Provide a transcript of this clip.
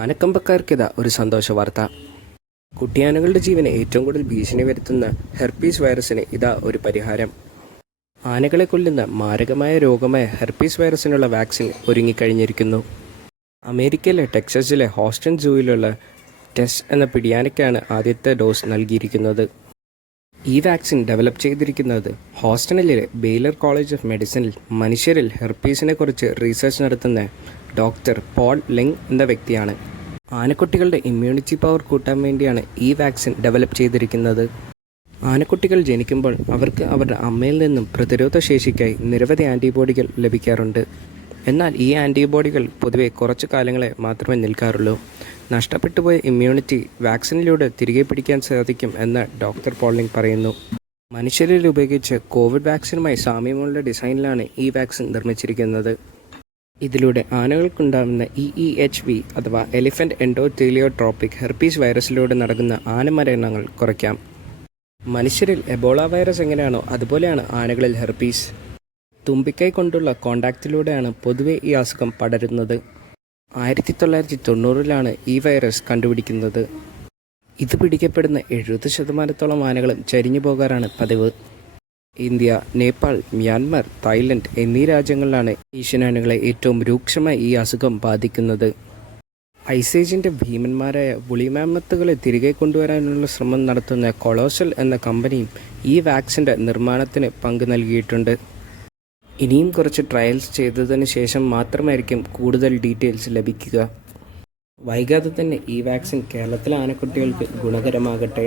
ആനക്കമ്പക്കാർക്കിതാ ഒരു സന്തോഷ വാർത്ത. കുട്ടിയാനകളുടെ ജീവന് ഏറ്റവും കൂടുതൽ ഭീഷണി വരുത്തുന്ന ഹെർപ്പീസ് വൈറസിന് ഇതാ ഒരു പരിഹാരം. ആനകളെ കൊല്ലുന്ന മാരകമായ രോഗമായ ഹെർപ്പീസ് വൈറസിനുള്ള വാക്സിൻ ഒരുങ്ങിക്കഴിഞ്ഞിരിക്കുന്നു. അമേരിക്കയിലെ ടെക്സസിലെ ഹോസ്റ്റൺ സൂവിലുള്ള ടെസ് എന്ന പിടിയാനയ്ക്കാണ് ആദ്യത്തെ ഡോസ് നൽകിയിരിക്കുന്നത്. ഈ വാക്സിൻ ഡെവലപ്പ് ചെയ്തിരിക്കുന്നത് ഹോസ്റ്റണിലെ ബെയ്ലർ കോളേജ് ഓഫ് മെഡിസിനിൽ മനുഷ്യരിൽ ഹെർപ്പീസിനെ കുറിച്ച് റീസർച്ച് നടത്തുന്ന ഡോക്ടർ പോൾ ലിങ് എന്ന വ്യക്തിയാണ്. ആനക്കുട്ടികളുടെ ഇമ്മ്യൂണിറ്റി പവർ കൂട്ടാൻ വേണ്ടിയാണ് ഈ വാക്സിൻ ഡെവലപ്പ് ചെയ്തിരിക്കുന്നത്. ആനക്കുട്ടികൾ ജനിക്കുമ്പോൾ അവർക്ക് അവരുടെ അമ്മയിൽ നിന്നും പ്രതിരോധ ശേഷിക്കായി നിരവധി ആന്റിബോഡികൾ ലഭിക്കാറുണ്ട്. എന്നാൽ ഈ ആന്റിബോഡികൾ പൊതുവെ കുറച്ചു കാലങ്ങളെ മാത്രമേ നിൽക്കാറുള്ളൂ. നഷ്ടപ്പെട്ടുപോയ ഇമ്മ്യൂണിറ്റി വാക്സിനിലൂടെ തിരികെ പിടിക്കാൻ സാധിക്കും എന്ന് ഡോക്ടർ പോളിംഗ് പറയുന്നു. മനുഷ്യരിൽ ഉപയോഗിച്ച് കോവിഡ് വാക്സിനുമായി സാമ്യമുള്ള ഡിസൈനിലാണ് ഈ വാക്സിൻ നിർമ്മിച്ചിരിക്കുന്നത്. ഇതിലൂടെ ആനകൾക്കുണ്ടാകുന്ന ഇ ഇ എച്ച് വി അഥവാ എലിഫന്റ് എൻഡോത്തീലിയോട്രോപ്പിക് ഹെർപ്പീസ് വൈറസിലൂടെ നടക്കുന്ന ആനമരണങ്ങൾ കുറയ്ക്കാം. മനുഷ്യരിൽ എബോള വൈറസ് എങ്ങനെയാണോ അതുപോലെയാണ് ആനകളിൽ ഹെർപ്പീസ് തുമ്പിക്കൈ കൊണ്ടുള്ള കോണ്ടാക്റ്റിലൂടെയാണ് പൊതുവെ ഈ അസുഖം പടരുന്നത്. ആയിരത്തി തൊള്ളായിരത്തി തൊണ്ണൂറിലാണ് ഈ വൈറസ് കണ്ടുപിടിക്കുന്നത്. ഇത് പിടിക്കപ്പെടുന്ന എഴുപത് ശതമാനത്തോളം ആനകളും ചരിഞ്ഞു പോകാറാണ് പതിവ്. ഇന്ത്യ നേപ്പാൾ മ്യാൻമർ തായ്ലൻഡ് എന്നീ രാജ്യങ്ങളിലാണ് ഈശനാനുകളെ ഏറ്റവും രൂക്ഷമായി ഈ അസുഖം ബാധിക്കുന്നത്. ഐസേജിന്റെ ഭീമന്മാരായ പുളിമാമത്തുകളെ തിരികെ കൊണ്ടുവരാനുള്ള ശ്രമം നടത്തുന്ന കൊളോസൽ എന്ന കമ്പനിയും ഈ വാക്സിന്റെ നിർമ്മാണത്തിന് പങ്ക് നൽകിയിട്ടുണ്ട്. ഇനിയും കുറച്ച് ട്രയൽസ് ചെയ്തതിന് ശേഷം മാത്രമായിരിക്കും കൂടുതൽ ഡീറ്റെയിൽസ് ലഭിക്കുക. വൈകാതെ തന്നെ ഈ വാക്സിൻ കേരളത്തിലെ ആനക്കുട്ടികൾക്ക് ഗുണകരമാകട്ടെ.